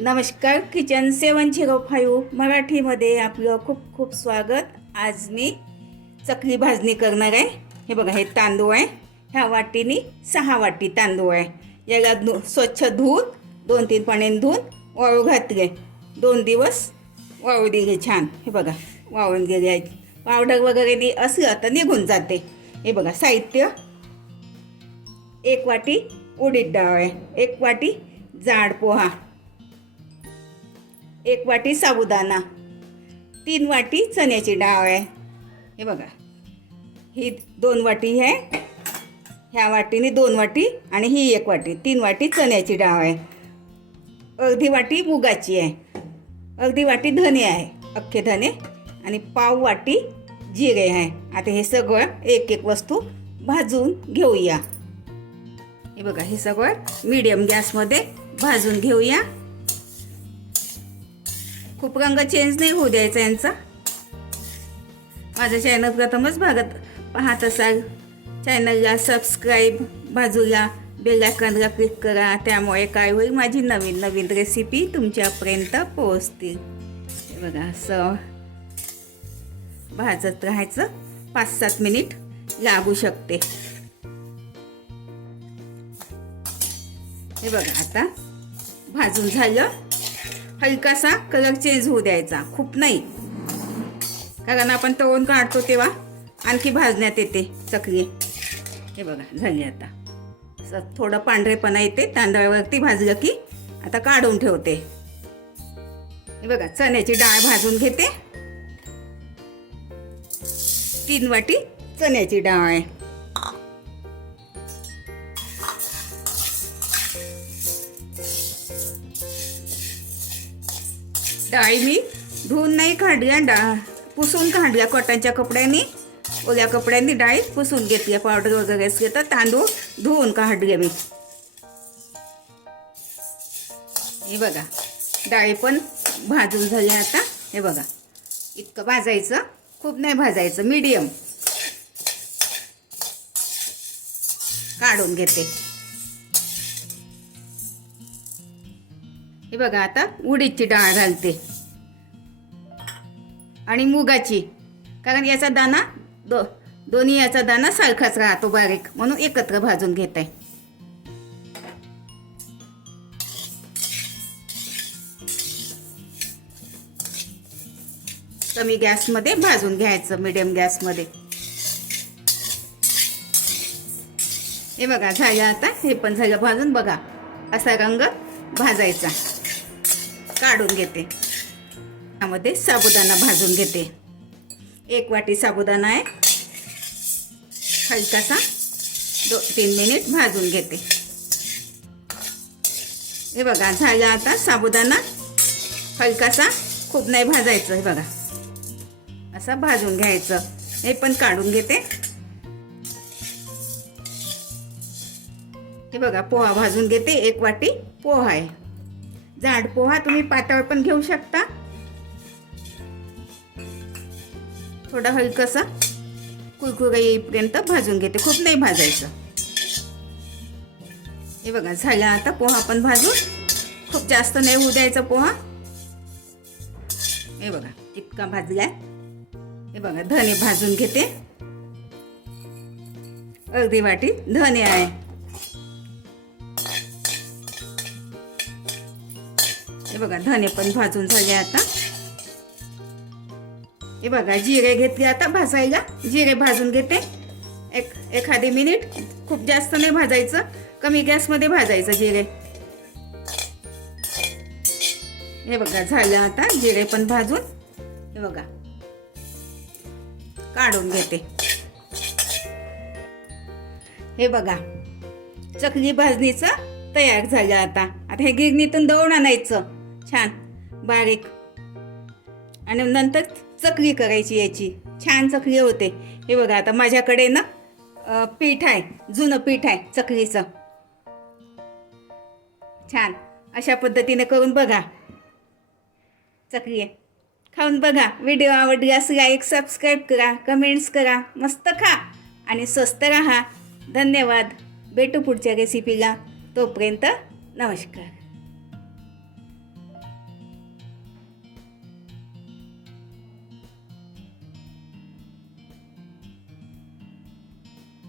नमस्कार किचन सेवन zero five मराठीमध्ये आपलं खूप खूप स्वागत. आज मी चकली भाजणी करणार आहे. हे बघा हे तांदूळ आहे. ह्या वाटीने सहा वाटी तांदूळ आहे. याला धु स्वच्छ धुवून दोन तीन पाण्याने धुवून वाळू घातले. दोन दिवस वाळू दिले छान. हे बघा वाळून गेले आहे. पावडर वगैरे नि असलं तर निघून जाते. हे बघा साहित्य. एक वाटी उडीद डाळ आहे. एक वाटी जाड पोहा एक वाटी साबुदाणा तीन वाटी चण्याची डाळ आहे. हे बघा ही दोन वाटी आहे ह्या वाटीने दोन वाटी आणि ही एक वाटी तीन वाटी चण्याची डाळ आहे. अर्धी वाटी मुगाची आहे. अर्धी वाटी धने आहे अख्खे धने आणि पाव वाटी जिरे आहे. आता हे सगळं एक एक वस्तू भाजून घेऊया. हे बघा हे सगळं मीडियम गॅसमध्ये भाजून घेऊया. खूप रंग चेंज नाही होऊ द्यायचा यांचा. माझं चॅनल प्रथमच भागत पाहत असाल. चॅनलला सबस्क्राईब बाजूला बेल आयकॉनला क्लिक करा. त्यामुळे काय होईल? माझी नवीन नवीन रेसिपी तुमच्यापर्यंत पोहोचतील. बघा असं भाजत राहायचं. पाच सात मिनिट लागू शकते. हे बघा आता भाजून झालं. हलकासा कलर चेंज होऊ द्यायचा. खूप नाही. कारण आपण तळून काढतो तेव्हा आणखी भाजण्यात येते चकली. हे बघा झाली आता. असं थोडं पांढरेपणा येते तांदळावरती भाजलं की आता काढून ठेवते. हे बघा चण्याची डाळ भाजून घेते. तीन वाटी चण्याची डाळ. आहे डाळी मी धुवून नाही काढल्या डाळ पुसून काढूया कॉटनच्या कपड्यांनी. ओल्या कपड्यांनी डाळी पुसून घेतल्या पावडर वगैरे असले तर तांदूळ धुवून काढले मी. हे बघा डाळी पण भाजून झाली आता. हे बघा इतकं भाजायचं खूप नाही भाजायचं मीडियम. काढून घेते. हे बघा आता उडीदची डाळ घालते. आणि मुगाची. कारण याचा दाना दो दोन्ही याचा दाना सारखाच राहतो बारीक. म्हणून एकत्र भाजून घेत. आहे कमी गॅसमध्ये भाजून घ्यायचं मिडियम गॅसमध्ये. हे बघा झालं आता. हे पण झालं भाजून बघा. असा रंग भाजायचा. काढून घेते. त्यामध्ये साबुदाणा भाजून घेते. एक वाटी साबुदाणा आहे. हलकासा दो तीन मिनिट भाजून घेते. हे बघा झालं आता साबुदाणा. हलकासा खूप नाही भाजायचं हे बघा. असा भाजून घ्यायचं. हे पण काढून घेते. हे बघा पोहा भाजून घेते. एक वाटी पोहा आहे. जाड पोहा तुम्ही पातळ पण घेऊ शकता. थोडं हलकंसं कुरकुरा येईपर्यंत भाजून घेते. खूप नाही भाजायचं. हे बघा झालं आता पोहा पण भाजून. खूप जास्त नाही होऊ द्यायचा पोहा. हे बघा इतका भाजलाय. हे बघा धने भाजून घेते. अर्धी वाटी धने आहे. हे बघा धने पण भाजून झाले आता. हे बघा जिरे घेतले आता भाजायला. जिरे भाजून घेते. एक एखादी मिनिट. खूप जास्त नाही भाजायचं. कमी गॅसमध्ये भाजायचं जिरे. हे बघा झालं आता जिरे पण भाजून. हे बघा. काढून घेते. हे बघा चकली भाजणीचं तयार झालं आता. आता हे गिरणीतून दळून आणायचं. छान बारीक. आणि नंतर चकली करायची याची. छान चकली होते. हे बघा आता माझ्याकडे ना पीठ आहे जुनं पीठ आहे चकलीचं. छान. अशा पद्धतीने करून बघा. चकली आहे. खाऊन बघा. व्हिडिओ आवडल्यास लाईक सबस्क्राईब करा कमेंट्स करा. मस्त खा आणि स्वस्त राहा. धन्यवाद. भेटू पुढच्या रेसिपीला तोपर्यंत नमस्कार.